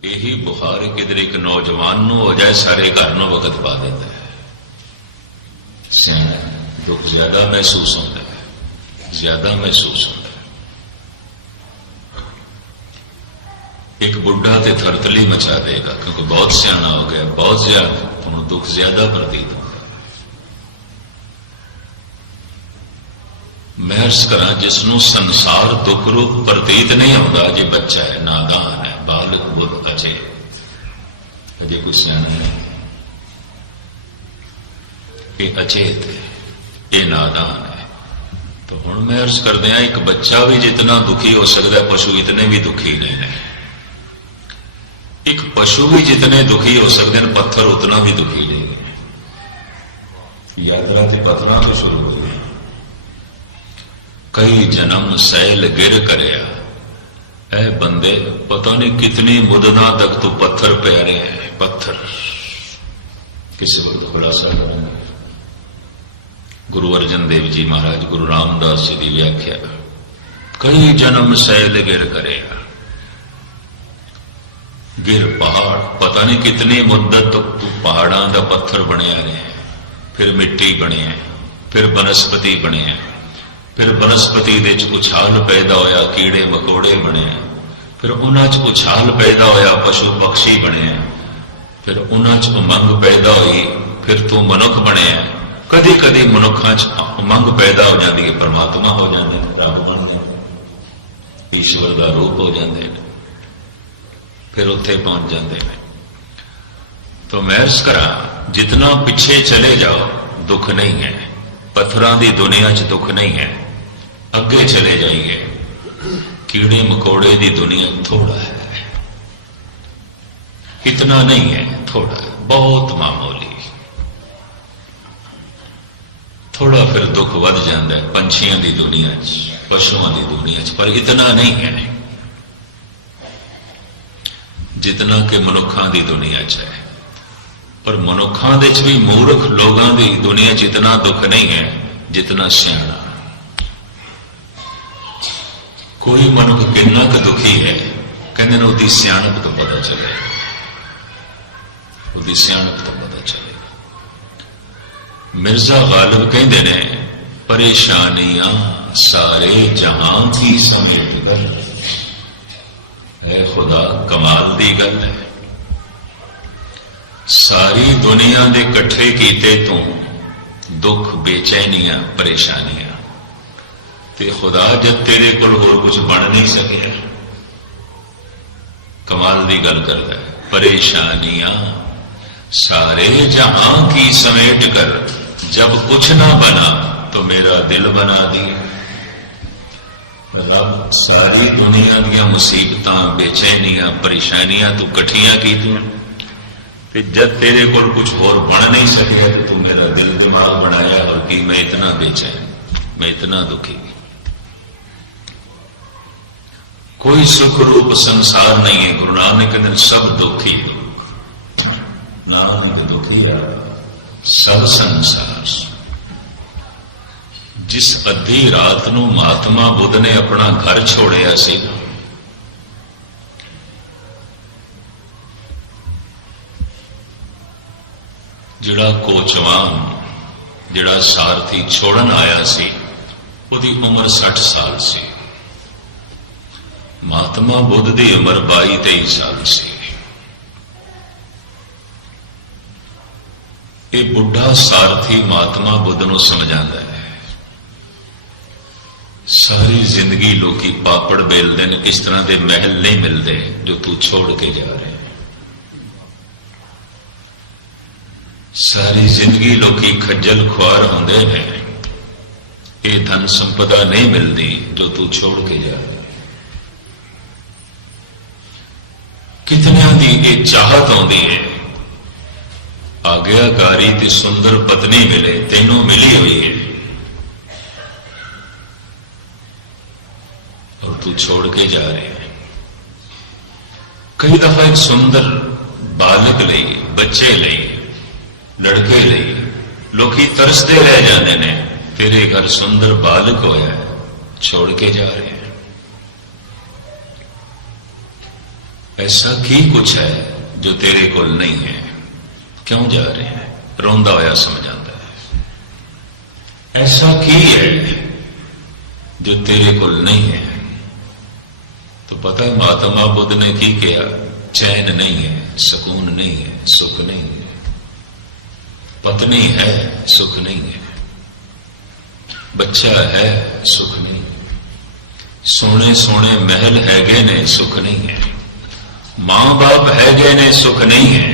यही बुखार किधर एक नौजवान नूं हो जाए सारे घर नूं वकत पा देता है। सियाणा दुख ज्यादा महसूस होता है, ज्यादा महसूस होता है। एक बुढ़ा तो थरथली मचा देगा क्योंकि बहुत सियाणा हो गया, बहुत ज्यादा, उन्होंने दुख ज्यादा प्रतीत होगा। महर्स करा जिसनों संसार दुख रूप प्रतीत नहीं होता, जे बच्चा है, नादान है, बालक बुद्ध अजे अजे कुछ सियाणा है, ये अचेत है, ये नादान है। तो हुण महर्स करते हैं एक बच्चा भी जितना दुखी हो सकता है, पशु इतने भी दुखी नहीं है। एक पशु भी जितने दुखी हो सकते हैं, पत्थर उतना भी दुखी नहीं है। यात्रा से पत्थर में शुरू हो गई। कई जन्म सैल गिर करया, ऐ बंदे पता नहीं कितनी मुदना तक तो पत्थर प्यारे हैं। पत्थर किसी को खुलासा करेंगे। गुरु अर्जन देव जी महाराज, गुरु रामदास जी की व्याख्या, कई जन्म सैल गिर करया, गिर पहाड़, पता नहीं कितनी मुद्दत तक तो पहाड़ों का पत्थर बनया रहे, फिर मिट्टी बने, फिर वनस्पति बने, फिर वनस्पति दे उछाल पैदा होया, कीड़े मकोड़े बने, फिर उन्हां च उछाल पैदा होया, पशु पक्षी बने, फिर उन्हां च उमंग पैदा हुई, फिर तू मनुख बने। कदी कदी मनुखा च उमंग पैदा हो जाती है, परमात्मा हो जाते हैं, रब बनते, ईश्वर का रूप हो जाते हैं, फिर उत्थे पहुंच जाते हैं। तो महर्स करा जितना पीछे चले जाओ दुख नहीं है, पत्थरों की दुनिया च दुख नहीं है। अगे चले जाइए, कीड़े मकोड़े की दुनिया थोड़ा है, इतना नहीं है, थोड़ा है, बहुत मामूली। थोड़ा फिर दुख वध जाता है पंछियों की दुनिया च, पशुओं की दुनिया च, पर इतना नहीं है जितना कि मनुखों की दुनिया च है। पर मनुखों दे च भी मूर्ख लोगों की दुनिया च इतना दुख नहीं है जितना सियाणा। कोई मनुख कितना क दुखी है, कहते हैं उसकी सियाणप तो पता चलेगा, उसकी सियाणप तो पता चलेगा। मिर्जा गालिब कहते ने परेशानियां सारे जहां की समेट कर, है खुदा कमाल दी गल है। सारी दुनिया दे कट्ठे कीते तू दुख बेचैनियां परेशानियां, ते खुदा जब तेरे कोल होर कुछ बन नहीं सके, कमाल दी गल करता है। परेशानियां सारे जहां की समेट कर, जब कुछ ना बना तो मेरा दिल बना दिया। मतलब सारी दुनिया दियां मुसीबतां बेचैनियां परेशानियां तू कट्ठियां की तू, जब तेरे को कुछ और बन नहीं सके तो तू मेरा दिल दिमाग बनाया, और कि मैं इतना बेचैन, मैं इतना दुखी। कोई सुख रूप संसार नहीं है। गुरु नानक के दिन सब दुखी, नानक दुखी सब संसार। जिस अद्धी रात नूं महात्मा बुद्ध ने अपना घर छोड़िया सी, जिहड़ा कोचवान, जिहड़ा सारथी छोड़न आया सी, उहदी उम्र 60 साल सी। महात्मा बुद्ध की उम्र 22-23 साल सी। ये बुढ़ा सारथी महात्मा बुद्ध नूं समझांदा है, सारी जिंदगी लोग पापड़ बेलते हैं, इस तरह के महल नहीं मिलते जो तू छोड़ के जा रहे। सारी जिंदगी लोग खज्जल खुआर होंदे हैं, ये धन संपदा नहीं मिलती जो तू छोड़ के जा रहे। कितनिया दी ये चाहत आती है, आज्ञाकारी ते सुंदर पत्नी मिले, तेनों मिली हुई है और तू छोड़ के जा रहे हैं। कई दफा एक सुंदर बालक लई, बच्चे लई, लड़के लई लोग तरसते रह जाते हैं, तेरे घर सुंदर बालक होया, छोड़ के जा रहे हैं। ऐसा की कुछ है जो तेरे कोल नहीं है, क्यों जा रहे हैं? रोंदा होया समझाता है। ऐसा की है जो तेरे कोल नहीं है। तो पता है महात्मा बुद्ध ने की किया? चैन नहीं है, सुकून नहीं है, सुख नहीं है। पत्नी है, सुख नहीं है। बच्चा है, सुख नहीं है। सोने सोने महल हैगे ने, सुख नहीं है। मां बाप हैगे ने, सुख नहीं है।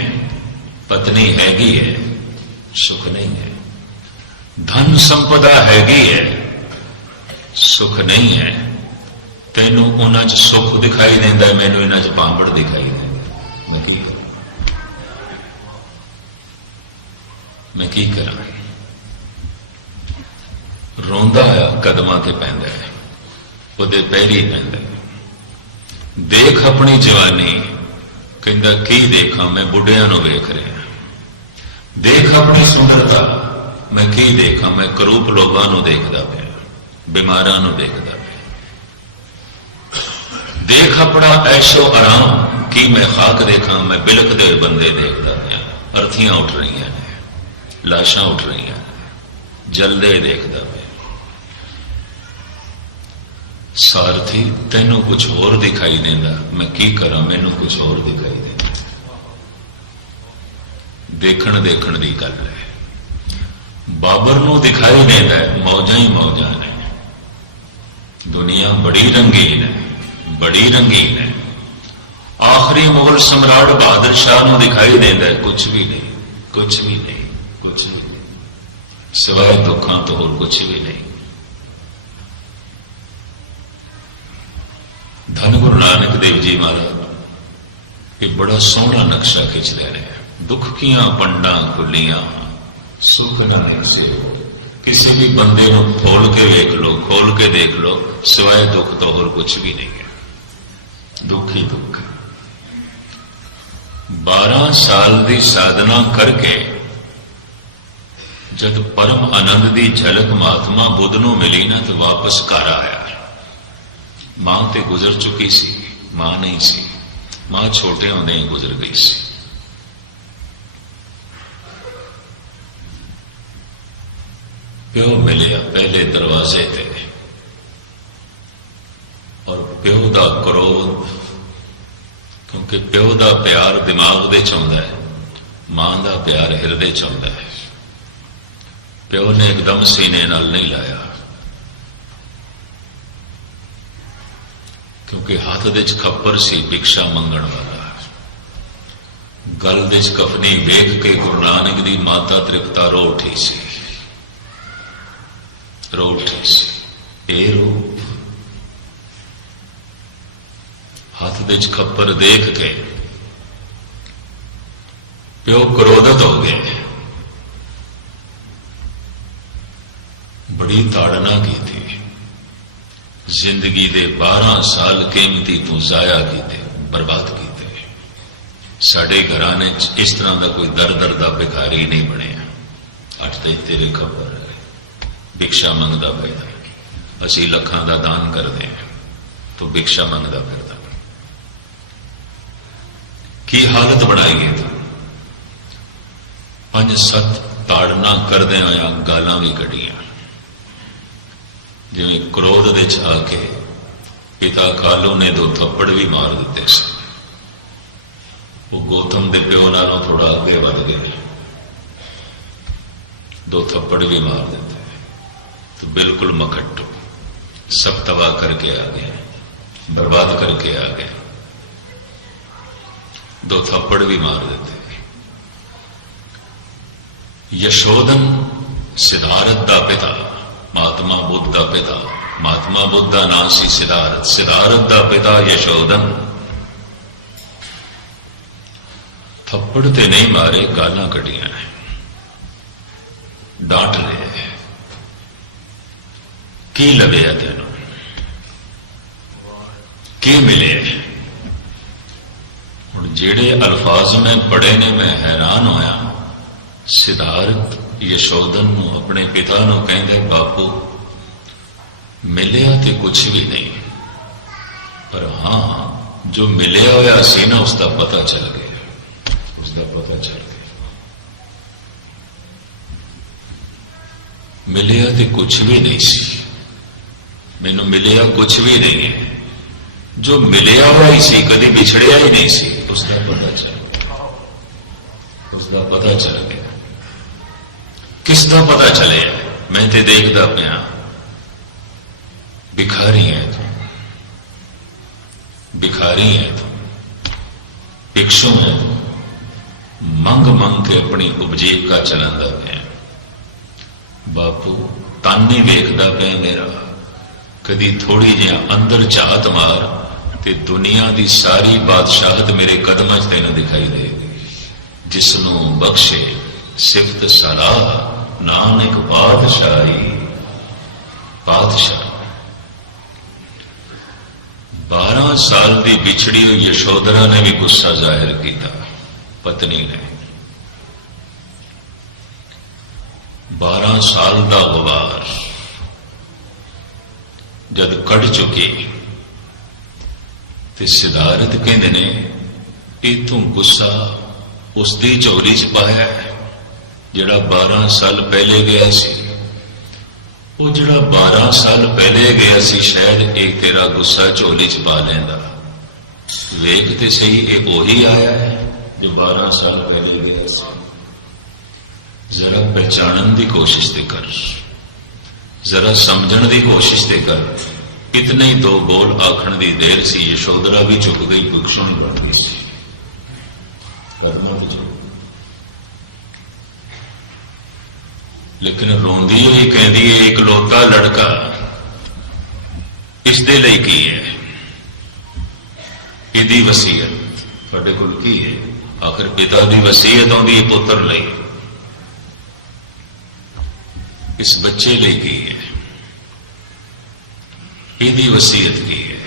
पत्नी हैगी है, सुख नहीं है। धन संपदा हैगी है, सुख नहीं है। तेनू उन्हां च सुख दिखाई देंदा, मैनू इन्हां च पांबड़ दिखाई देंदा। मैं की करा? रोंदा है, कदमां ते पैंदा है, ਉਹਦੇ पैरी पैंदा। देख अपनी जवानी, कहंदा की देखा? मैं बुढ़ियां नूं वेख रहा। देख अपनी सुंदरता, मैं की देखा? मैं करूप लोगां नूं देखदा पिया, बीमारां नूं देखदा पिया। देख अपना ऐशो आराम, की मैं खाक देखा? मैं बिलकदे बंदे देखदा पिया। अर्थियां उठ रही हैं, लाशां उठ रही हैं, जलदे देखदा पिया। सारथी तेनों कुछ होर दिखाई देंदा, मैं की करा? मैनू कुछ होर दिखाई देंदा। देखण देखण दी गल है। बाबर नू दिखाई देंदा है मौजां ही मौजां ने। दुनिया बड़ी रंगीन है, बड़ी रंगीन है। आखिरी मुगल सम्राट बहादुर शाह नू दिखाई देंदा है कुछ भी नहीं, कुछ भी नहीं, कुछ भी नहीं, सिवाय दुखों तो होर कुछ भी नहीं। धन गुरु नानक देव जी महाराज एक बड़ा सोहना नक्शा खिंच रहे हैं। दुख किया पंडा खुलियां, सुख नानक से। किसी भी बंदे को खोल के देख लो, खोल के देख लो, सिवाय दुख तो और कुछ भी नहीं है। दुख ही दुख। 12 साल की साधना करके जब परम आनंद की झलक महात्मा बुद्ध नूं मिली ना, तो वापस घर आया। मां तो गुजर चुकी सी, मां नहीं सी। मां छोटे होंदे ही गुजर गई सी। प्यो मिलिया पहले दरवाजे ते, और प्यो दा क्रोध, क्योंकि प्यो दा प्यार दिमाग दे च हुंदा है, मां दा प्यार हिरदे च हुंदा है। प्यो ने एकदम सीने नाल नहीं लाया, क्योंकि हाथ दे च खप्पर सी भिक्षा मंगण वाला। गल दे च कफनी वेख के गुरु नानक दी माता तृप्ता रो उठी सी, रो उठी सी। ए रूप हाथ दे च खप्पर देख के प्यो क्रोधित हो गए। बड़ी ताड़ना की थी। जिंदगी दे 12 साल कीमती तू जाया कीते, बर्बाद कीते। साडे घराने इस तरह का कोई दर दर का भिखारी नहीं बनिया। अज तक तेरे खबर भिक्षा मंगदा पिया। असी लखां का दान करते हैं तो भिक्षा मंगदा फिरदा। की हालत बनाई है? तू 5-7 ताड़ना करदे आया, गालां भी कढ़ियां। जिवें क्रोध दे च आके पिता कालू ने 2 थप्पड़ भी मार दिते सी। वो गौतम दे प्यो नालों थोड़ा अगे बढ़ गए, 2 थप्पड़ भी मार देते तो बिल्कुल मकट्टू सब तबाह करके आ गए, बर्बाद करके आ गए। 2 थप्पड़ भी मार देते। यशोधन सिद्धार्थ दा पिता, महात्मा बुद्ध का पिता। महात्मा बुद्ध का नाम सी सिद्धार्थ। सिद्धार्थ का पिता यशोधन। थप्पड़ ते नहीं मारे, गालां कढ़ियां ने, डांट रहे। की लभ्या तेनों? की मिले? हुण जेड़े अल्फाज में पढ़े ने, मैं हैरान होया। सिद्धार्थ यशोधन नूं अपने पिता नूं कहंदे, बापू मिलिया तो कुछ भी नहीं, पर हाँ जो मिलिया होया सी ना उसका पता चल गया, उसका पता चल गया। मिलिया तो कुछ भी नहीं सी, मैनू मिलिया कुछ भी नहीं है। जो मिलिया हुआ ही सी, कभी बिछड़िया ही नहीं सी, उसका पता चल गया, उसका पता चल गया। किसका पता चले? मैं तो देखता पाया भिखारी है तू, भिखारी है तू, भिक्षु है तू, मंग मंग के अपनी उपजीविका चलाता पाया। बापू तानी वेखदा पे मेरा, कदी थोड़ी जी अंदर झात मार ते दुनिया की सारी बादशाहत मेरे कदमां च तैनूं दिखाई देगी। जिसनों बख्शे सिफत सलाह नानक बादशाही, बादशाह। 12 साल की बिछड़ी हुई यशोधरा ने भी गुस्सा जाहिर किया पत्नी ने। 12 साल का वबार जद कट चुकी तो सिद्धार्थ कहते ने ये तू गुस्सा उसकी झोली च पाया है जिहड़ा 12 साल पहले गया सी। वो जिहड़ा 12 साल पहले गया सी शायद एक तेरा गुस्सा झोली च पा लेंदा। वेख ते सही ये वही आया है जो 12 साल पहले गया सी। जरा पहचानने की कोशिश ते कर, जरा समझने की कोशिश ते कर। इतने ही 2 बोल आखण की देर सी, यशोधरा भी चुक गई, भिक्षु भी बन गई सी। लेकिन रोंदी हुई कहती है एक लौता लड़का इसदे लई की है, इहदी वसीयत तुहाडे कोल की है? आखिर पिता की वसीयत आउंदी है पुत्र लई, इस बच्चे लिए की है, इहदी वसीयत की है।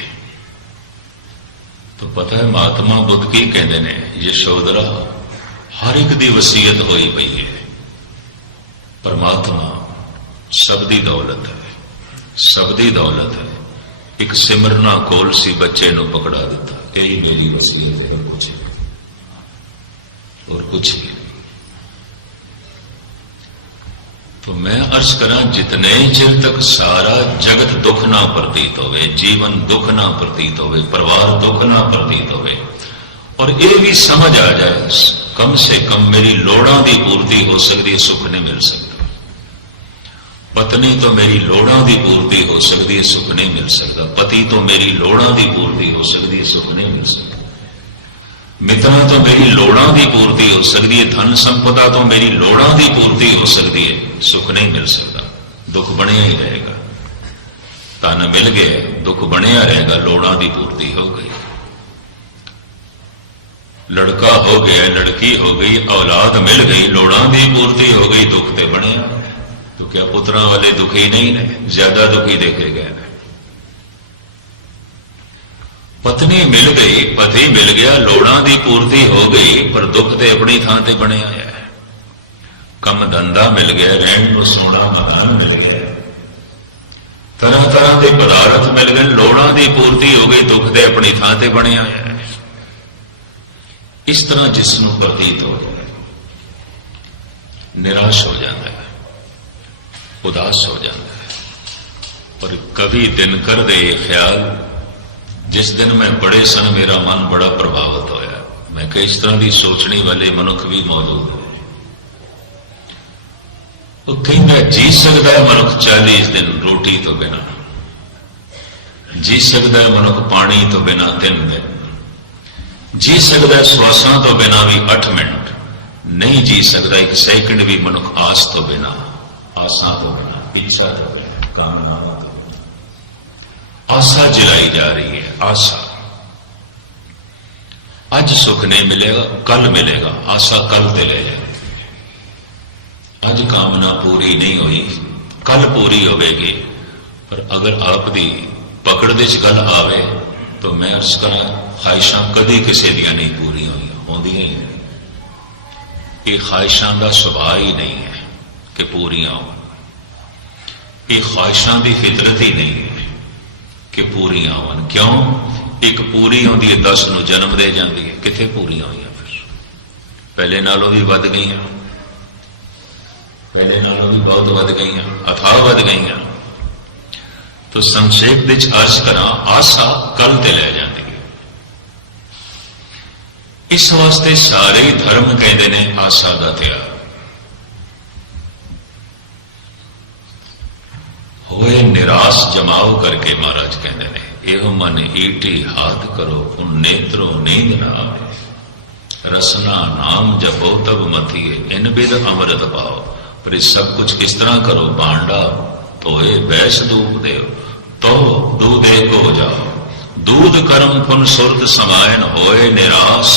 तो पता है महात्मा बुद्ध की कहते हैं, यशोधरा हर एक की वसीयत होई पई है। परमात्मा सबदी दौलत है, सबदी दौलत है। एक सिमरना कोल सी बच्चे नूं पकड़ा दिता, यही मेरी वसीयत है, कुछ और कुछ नहीं। तो मैं अर्ज करा जितने चिर तक सारा जगत दुख ना प्रतीत होवे, जीवन दुख ना प्रतीत होवे, परिवार दुख ना प्रतीत होवे, और ये भी समझ आ जाए कम से कम मेरी लोड़ां की पूर्ति हो सकती है, सुख नहीं मिल सकता। पत्नी तो मेरी लोड़ां की पूर्ति हो सकती है, सुख नहीं मिल सकता। पति तो मेरी लोड़ां की पूर्ति हो सकती है, सुख नहीं मिल सकता। मित्रा तो मेरी लोड़ां की पूर्ति हो सकती है, धन संपदा तो मेरी लोड़ां की पूर्ति हो सकती है, सुख नहीं मिल सकता। दुख बनिया ही रहेगा। धन मिल गए, दुख बनिया रहेगा, लोड़ां की पूर्ति हो गई। लड़का हो गया, लड़की हो गई, औलाद मिल गई, लोड़ां की पूर्ति हो गई, दुख ते बनिया। तो क्या पुत्रा वाले दुखी नहीं ने? ज्यादा दुखी देखे गए ने। पत्नी मिल गई, पति मिल गया, लोड़ां की पूर्ति हो गई, पर दुख ते अपनी थां ते बने आया है। कम धंधा मिल गया, रहन को सोना मकान मिल गया, तरह तरह के पदार्थ मिल गए, लोड़ां की पूर्ति हो गई, दुख ते अपनी थां ते बने आया है। इस तरह जिसनों प्रतीत हो जाए निराश हो जाता है, उदास हो जाता है। पर कभी दिनकर दे ख्याल जिस दिन मैं पढ़े सन मेरा मन बड़ा प्रभावित होया। मैं कई इस तरह की सोचने वाले मनुख भी मौजूद है। वो कहता जी सकता है मनुख 40 दिन रोटी तो बिना, जी सकता है मनुख पानी तो बिना 3 दिन, जी सकता है श्वासां तो बिना भी 8 मिनट, नहीं जी सकता 1 सेकंड भी मनुख आस तो बिना, आसा तो बिना, इच्छा तो बिना, कामना तो बिना। आशा जलाई जा रही है, आशा। आज सुख नहीं मिलेगा, कल मिलेगा, आशा कल ते ले जाए। आज कामना पूरी नहीं हुई, कल पूरी होगी। पर अगर आपकी पकड़ दे गल आवे तो मैं अर्ज करा ख्वाहिशां कदी किसी दियां नहीं पूरी होंदियां ही नहीं। ये ख्वाहिशां का सुभाव ही नहीं है कि पूरियां हो, ये ख्वाहिशां की फितरत ही नहीं है कि पूरियां होन। क्यों? एक पूरी आउंदी है 10 नूं जन्म दे जाती है। कित्थे पूरी होईयां? फिर पहले नालों भी वध गई, पहले नालों भी बहुत वध गई, अथाह वध गई। तो संक्षेप विच अर्ज करा, आसा कल ते लै जाती है। इस वास्ते सारे धर्म कहते ने आसा का त्याग। होए निराश जमाओ करके महाराज कहते हैं, एहो मन ईटी हाथ करो उन नेत्रों नींद न आवे, रसना नाम जपो तब मथिए इन बिद अमृत पाओ। पर इस सब कुछ किस तरह करो? बांडा धोए बैस दूप दे तो दूधे को जाओ, दूध कर्म पुन सुरत समायन होए निराश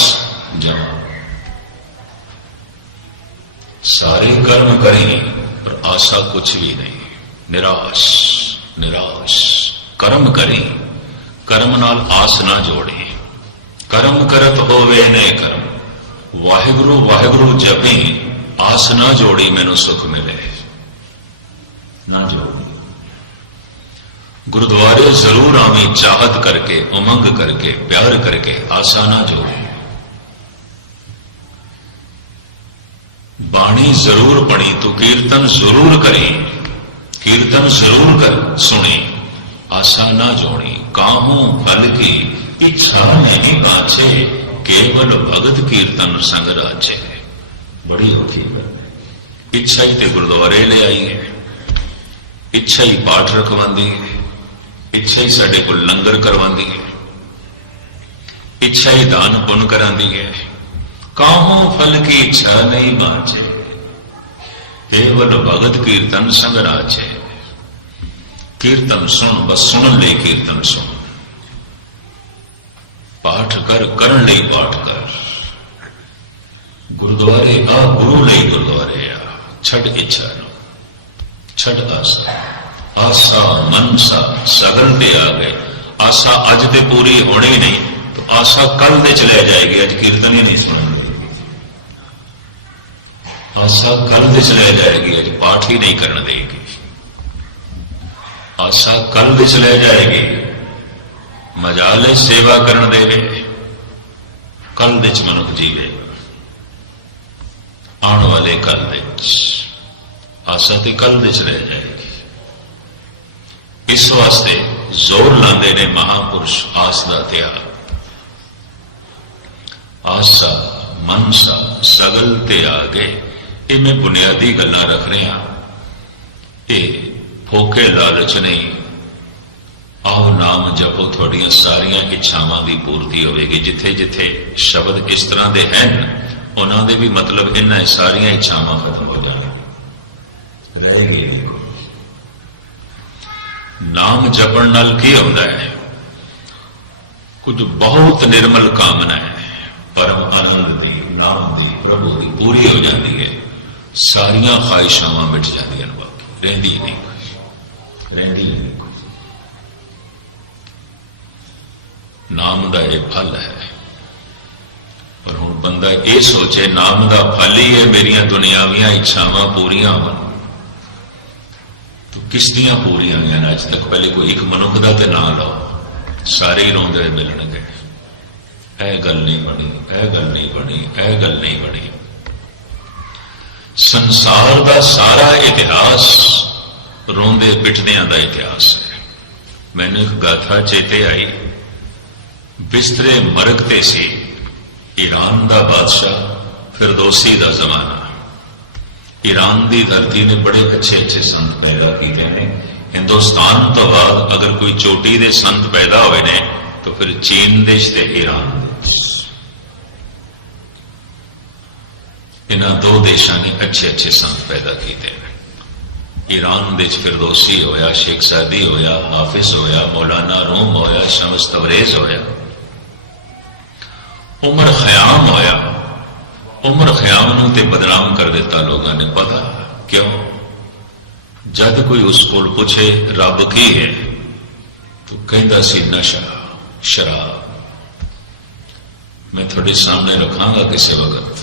जमा। सारे कर्म करें पर आशा कुछ भी नहीं, निराश निराश। कर्म करें, कर्म नाल आस ना जोड़े, कर्म करत होवे ने कर्म, वाहिगुरु वाहिगुरु जपी आस ना जोड़ी मैनू सुख मिले, ना जोड़ी। गुरुद्वारे जरूर आवी चाहत करके, उमंग करके, प्यार करके, आशा ना जोड़ी। बाणी जरूर पढ़ी तो कीर्तन जरूर करी, कीर्तन जरूर कर सुनी, आशा ना जोड़ी। काहू फल की इच्छा नहीं बाछे, केवल भगत कीर्तन संग राजे। बड़ी औखी है। इच्छा ही तो गुरुद्वारे ले आई है, इच्छा ही पाठ रखवांदी है, इच्छा ही साडे को लंगर करवांदी है, इच्छा ही दान पुण्य करांदी है। काहू फल की इच्छा नहीं बाचे, केवल भगत कीर्तन संग राजे। कीर्तन सुन, बस सुन ले कीर्तन सुन, पाठ कर, करन ले पाठ कर। गुरुद्वारे आ, गुरु ले गुरुद्वारे आ। छड़ इच्छा नो, छड़ आशा, आशा मनसा सगल ते आ गए। आशा अज ते पूरी होनी नहीं तो आशा कल दे चले जाएगी, अज कीर्तन ही नहीं सुनेंगे। आशा कल दे चले जाएगी, अज पाठ ही नहीं करने देगी। आशा कल दे चले जाएगी, मजाले सेवा करन देवे, कल दे च मनुख जीवे, आने वाले कल दे च। आशा तो कल दे च रह जाएगी। इस वास्ते जोर लांदे ने महापुरुष आस दा त्याग। आशा मनसा सगल ते आ गए। ये मैं बुनियादी गल्लां रख रहा, ये फोके लालच नहीं। आओ नाम जपो, थोड़ियां सारिया इच्छावां की पूर्ति होगी। जिथे जिथे शब्द इस तरह के हैं उन्होंने भी मतलब इन्हें सारिया इच्छावां खत्म हो जाए, रहेगी नहीं। नाम जपण नाल की होता है? कुछ बहुत निर्मल कामना है, परम आनंद दी, नाम दी, प्रभु की पूरी हो जाती है। सारिया ख्वाहिशावां मिट जाती, बाकी रही नहीं, रही नहीं। नाम का यह फल है। और हुण बंदा ये सोचे नाम का फल ही है मेरिया दुनियावियां इच्छावां पूरियां होन, तो किसदियां पूरियां होईयां अज तक? पहले कोई एक मनुख का तो ना लाओ, सारे ही रोंदे मिलणगे, यह गल नहीं बनी, यह गल नहीं बनी, यह गल नहीं बनी। संसार का सारा इतिहास रोंदे पिटदियां का इतिहास है। मैनू एक गाथा चेते आई, बिस्तरे मरकते सी ईरान का बादशाह फिरदौसी का जमाना। ईरान की धरती ने बड़े अच्छे अच्छे संत पैदा किए हैं। हिंदुस्तान तो बाद अगर कोई चोटी के संत पैदा हुए ने तो फिर चीन देश ते ईरान देश, इन्होंने दो देशों ने अच्छे अच्छे संत पैदा किए हैं। ईरान देश फिरदौसी होया, शेख सादी होया, हाफिज होया, मौलाना रूम होया, शम्स तबरेज होया, उमर खयाम होया। उमर खयाम नूं ते बदनाम कर दिता लोगों ने। पता क्यों? जब कोई उस को पूछे रब की है तो कहता सी नशा, शराब। मैं थोड़े सामने रखांगा किसी वक्त,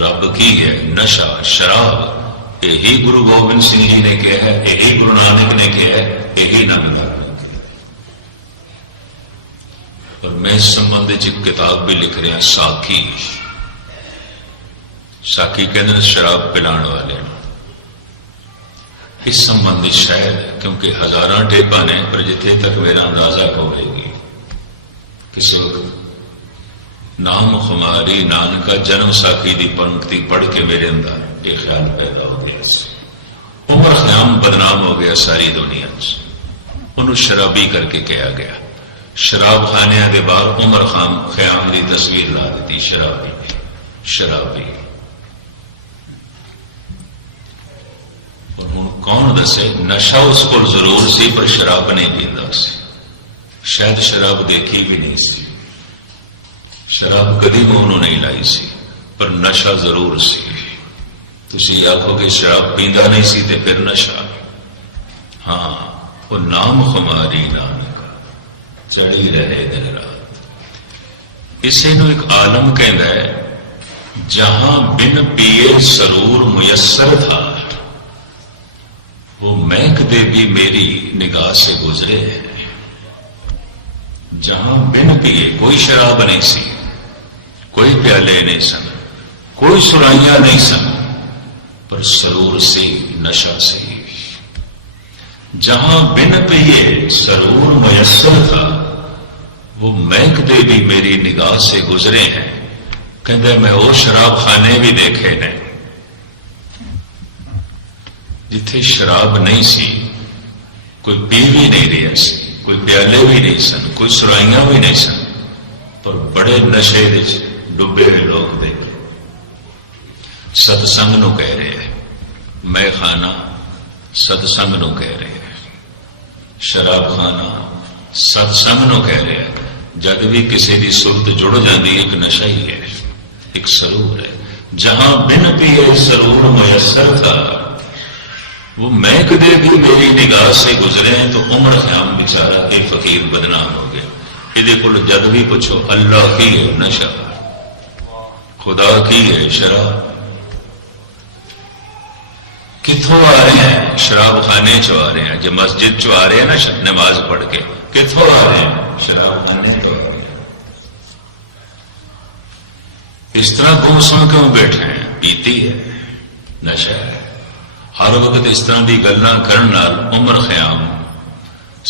रब की है नशा, शराब। यही गुरु गोबिंद सिंह जी ने कहा है, यही गुरु नानक ने कहा है, यही नानक और मैं इस संबंध एक किताब भी लिख रहा, साखी। साखी कहते हैं शराब पिलाने वाले। इस संबंधी शायद, क्योंकि हजारां टेपा ने, पर जिथे तक मेरा अंदाजा होगी, किस वक्त नाम खुमारी नानका जन्म साखी की पंक्ति पढ़ के मेरे अंदर यह ख्याल पैदा हो गया। उमर ख़याम बदनाम हो गया सारी दुनिया च, उन्होंने शराबी करके कहा गया। शराब खाने के बाहर उमर ख़याम की तस्वीर ला दी, शराबी शराबी। और हुण कौन दसे, नशा उस को जरूर सी पर शराब नहीं पींदा सी, शायद शराब देखी भी नहीं सी, शराब कभी मुंह नूं नहीं लाई सी, पर नशा जरूर सी। तुसीं आखोगे शराब पींदा नहीं सी ते फिर नशा। हाँ, वो नाम खुमारी नानका चढ़ी रहे दिन रात। इसे नूं एक आलम कहता है, जहां बिन पिए सरूर मुयस्सर था, वो महकदे भी मेरी निगाह से गुजरे हैं। जहां बिन पिए, कोई शराब नहीं सी, कोई प्याले नहीं सन, कोई सुराइयां नहीं सन, पर सरूर से, नशा से। जहां बिन पिए सरूर मुयस्सर था, वो महकदे भी मेरी निगाह से गुजरे हैं। कहते मैं वो शराब खाने भी देखे ने जिथे शराब नहीं सी, कोई पी भी नहीं रहा सी, कोई प्याले भी नहीं सन, कोई सुराइयां भी नहीं सन, पर बड़े नशे डुबे हुए लोग देख सतसंग नूं कह रहे हैं। मैं खाना सतसंग नूं कह रहे हैं, शराब खाना सतसंग नूं कह रहे हैं। जब भी किसी की सुरत जुड़ जाती, एक नशा ही है, एक सरूर है। जहां बिन पिए सरूर मुयस्सर था, वो महकदे भी मेरी निगाह से गुजरे हैं। तो उमर ख़याम बेचारा एक फकीर बदनाम हो गया। ये को जब भी पूछो, अल्लाह की है नशा, खुदा की है शराब। कितों आ रहे हैं? शराब खाने चो आ रहे हैं। जो मस्जिद चो आ रहे हैं ना नमाज पढ़ के, कितों आ रहे हैं? शराब खाने तो आ रहे हैं। इस तरह गुमसुम क्यों बैठे हैं? पीती है, नशा है। हर वक्त इस तरह की गल्लां करन नाल उमर ख़याम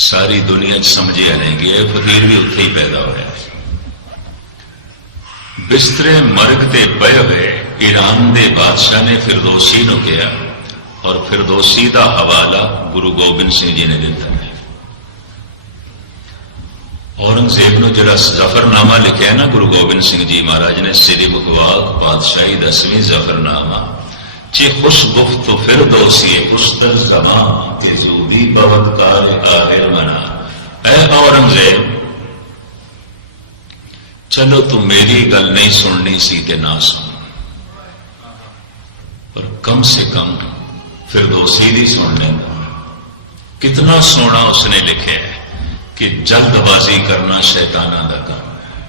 सारी दुनिया समझिया नहीं गया। फकीर भी उत्थे ही पैदा होया। बिस्तरे मर्ग ते पए हुए ईरान के बादशाह ने फिरदौसी नूं कहा, और फिरदौसी का हवाला गुरु गोबिंद सिंह जी ने दिता है। औरंगजेब ने जिहड़ा जफरनामा लिखा है ना गुरु गोबिंद सिंह जी महाराज ने, सिरी मुखवाक पातशाही 10वीं जफरनामा, चे खुश गुफ्त फिरदौसी खुशदर जमा तेजूदी बवतकार आखिर मना। ऐ औरंगजेब, चलो तू मेरी गल नहीं सुननी सी ते ना सुन, पर कम से कम फिरदौसी दी सुन लेना। कितना सोना उसने लिखा है कि जल्दबाजी करना शैताना दा काम है।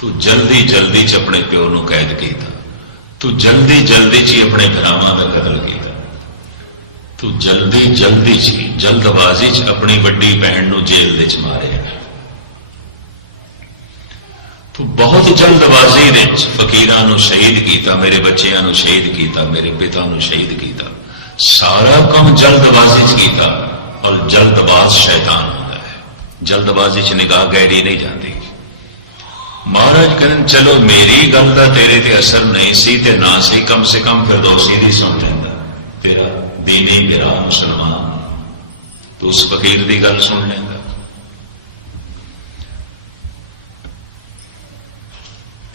तू जल्दी जल्दी च अपने प्यो नूं कैद कीता, तू जल्दी जल्दी च अपने भरावां दा कतल कीता, तू जल्दी जल्दी च जल्दबाजी च अपनी बड़ी बहन नूं जेल दे च मारिया। तू बहुत जल्दबाजी दे फकीरां नूं शहीद कीता, मेरे बच्चियां नूं शहीद कीता, मेरे पिता नूं शहीद कीता। सारा काम जल्दबाजी च कीता, और जल्दबाज शैतान होता है। जल्दबाजी च निगाह गहरी नहीं जाती। महाराज कहन चलो मेरी गल का तेरे ते असर नहीं सी ते ना सी, कम से कम फिरदौसी दी सुन लेंदा। तेरा दीनी गिरा मुसलमान, तो उस फकीर की गल सुन लेंदा।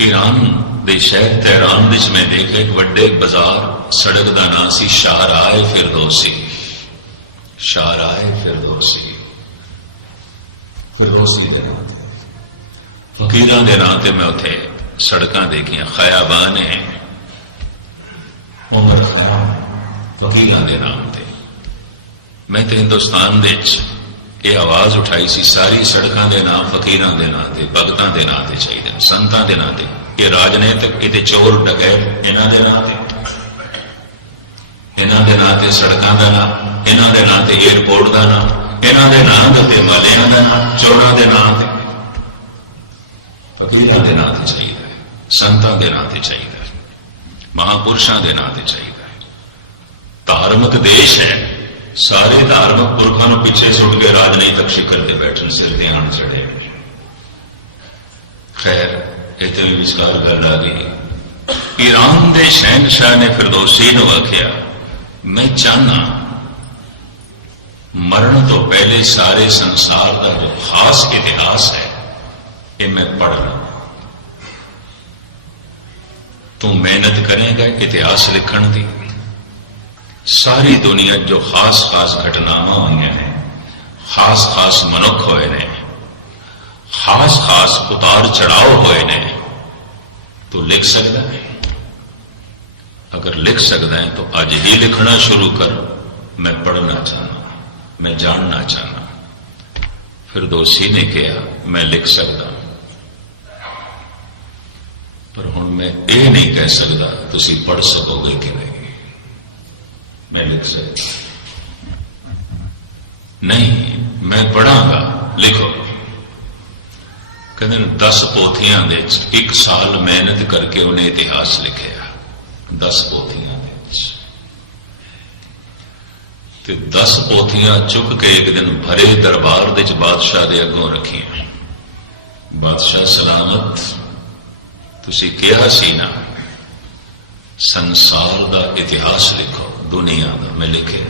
ईरान के शहर तेहरान में देखा एक बड़े बाजार, सड़क का नाम सी शाहराए फिरदौसी। शाहराए फिरदौसी, फिरदौसी के नाम फकीरां के नाम से मैं उथे सड़कां देखियां, खयाबान है उमर ख़याम फकीरां के नाम से। मैं तो हिंदुस्तान ये आवाज उठाई सी, सारी सड़कों के नाम फकीरां के नाम से, भगतां के नाम से चाहिए, संतां के नाम से। ये राजनीतिक ये चोर डकैत इन्हां दे नाम से, इन्हां दे नाम से सड़कों का नाम, इन्हां दे नाम से एयरपोर्ट का नाम, इन्हां दे नाम से मालियां का नाम, चोरां के नाम से। फकीरां दे नां ते चाहिदा है, संतां दे नां ते चाहिदा है, महापुरुषां दे नां ते चाहिदा है। धार्मिक देश है, सारे धार्मिक पुरखों को पिछे सुट के राजनीतिक शिखर से बैठन सिर ते आण चढ़े। खैर इतने भी विचकार गल आ गई। ईरान के शहनशाह ने फिरदौसी नूं आख्या, मैं चाहना मरण तो पहले सारे संसार का जो खास इतिहास है ये मैं पढ़ लूं। तू मेहनत करेगा इतिहास लिखण की। सारी दुनिया जो खास खास घटनावां हुई हैं, खास खास मनुख होए ने, खास खास उतार चढ़ाव होए ने, तो लिख सकता है। अगर लिख सकता है तो अज ही लिखना शुरू कर। मैं पढ़ना चाहना, मैं जानना चाहना। फिरदौसी ने कहा, मैं लिख सकता, पर हुण मैं ये नहीं कह सकता तुसी पढ़ सकोगे कि नहीं। मैं लिख सकता नहीं, मैं पढ़ांगा, लिखो। कहते 10 पोथियां दे 1 साल मेहनत करके उन्हें इतिहास लिखिया। 10 पोथियां ते 10 पोथियां चुक के एक दिन भरे दरबार दे बादशाह दे अगों रखियां। बादशाह सलामत, तुसी कहा सी ना संसार का इतिहास लिखो, दुनिया का। मैं लिखे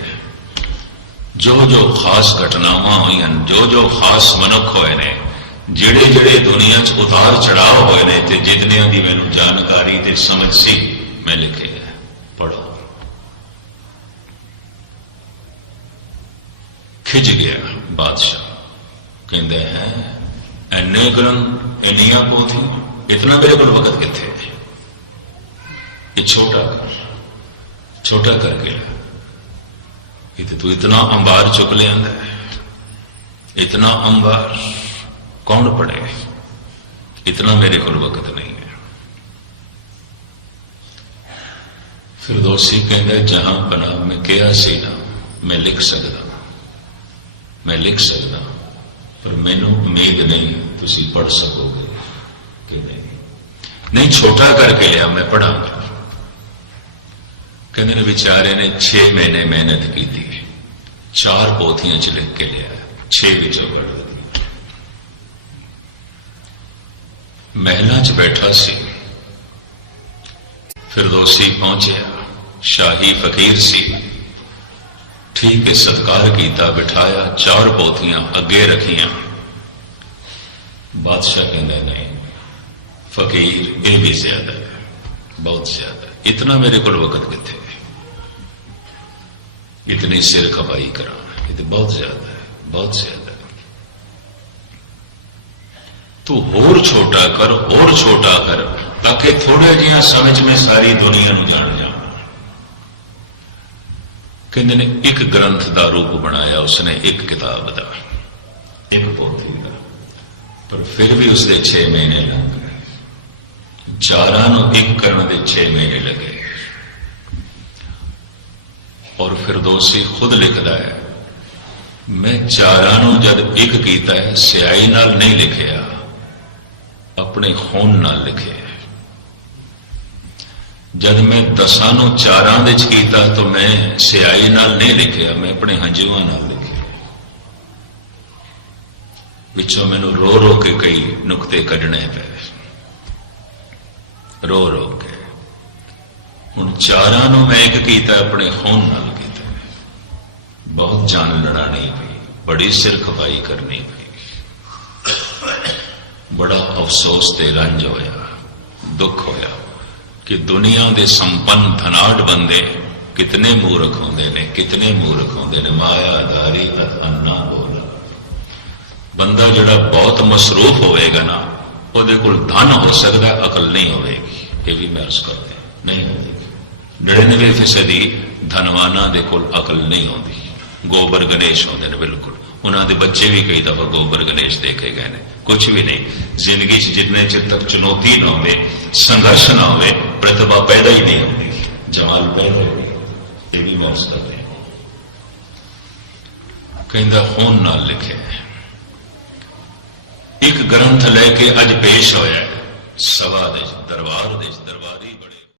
जो जो खास घटनावां हुई, जो जो खास मनुख होए ने, जिहड़े जिहड़े दुनिया च उतार चढ़ाव होए ने, ते जितनियां दी मैनूं जानकारी ते समझ सी, मैं लिखे है। पढ़ो। खिज गया बादशाह, कहते हैं इन्ने ग्रंथ, इन्नियां पोथियां, इतना मेरे को वक्त किथे। ये छोटा करके ये तो तू इतना अंबार चुक लिया है, इतना अंबार कौन पढ़े, इतना मेरे को वक्त नहीं है। फिरदौसी कहते जहां बना मैं कहा सी ना, मैं लिख सकता, मैं लिख सकता, पर मैनू उम्मीद नहीं तुसी पढ़ सकोगे कि नहीं। छोटा करके लिया, मैं पढ़ांगा। कहते बेचारे ने 6 महीने मेहनत की थी, 4 पोथियां च लिख के लिया, 6 विचों पढ़ दी। महलों च बैठा सी, फिरदौसी पहुंचा, शाही फकीर सी, ठीक है सत्कार किया, बिठाया, 4 पोथियां अगे रखियां। बादशाह कहते नहीं फकीर ये भी ज्यादा है, बहुत ज्यादा, इतना मेरे को वक्त किथे, इतनी सिर खपाई करा, ये तो बहुत ज्यादा है, बहुत ज्यादा है। तू होर छोटा कर, होर छोटा कर, ताकि थोड़ा जिहा समझ में सारी दुनिया नूं जान जा। कहते ने एक ग्रंथ का रूप बनाया उसने, एक किताब का, एक पोथी का, पर फिर भी उसके 6 महीने लग गए। 4 नूं एक करने के 6 महीने लगे। और फिरदौसी खुद लिखता है, मैं 4 नूं जब एक किया है, स्याही नाल नहीं लिखिया, अपने खून नाल लिखे। जब मैं 10 नूं 4 दे कीता तो मैं स्याही नाल नहीं लिखिया, मैं अपने हंजुआं नाल लिखे। विचों मैनूं रो रो के कई नुकते कढ़ने पे, रो रो के। हुण 4 नूं मैं एक कीता, अपने खून नाल कीता। बहुत जान लड़ानी पई, बड़ी सिर खपाई करनी पई, बड़ा अफसोस ते रंज होया, दुख होया कि दुनिया के संपन्न धनाढ़ बंदे कितने मूर्ख होंदे ने, कितने मूर्ख होंदे ने। मायाधारी अन्ना बोला, बंदा जिहड़ा बहुत मसरूफ होएगा ना, उहदे कोल धन हो सकता, अकल नहीं होगी। ये भी मैं अर्ज करते नहीं होती। 99% धनवाना दे कोल अकल नहीं होती। गोबर गणेश होंदे ने, बिल्कुल उन्होंने बच्चे भी कई दफा गोबर गणेश देखे गए हैं। कुछ भी नहीं, जिंदगी जितने चिर तक चुनौती ना हो, संघर्ष ना हो, प्रतिभा पैदा ही नहीं होती, जमाल पैदा होगी। ये भी मैं करते हैं। कहता खून नाल लिखे, एक ग्रंथ लैके अज पेश होया सभा दे दरबार दे दरबारी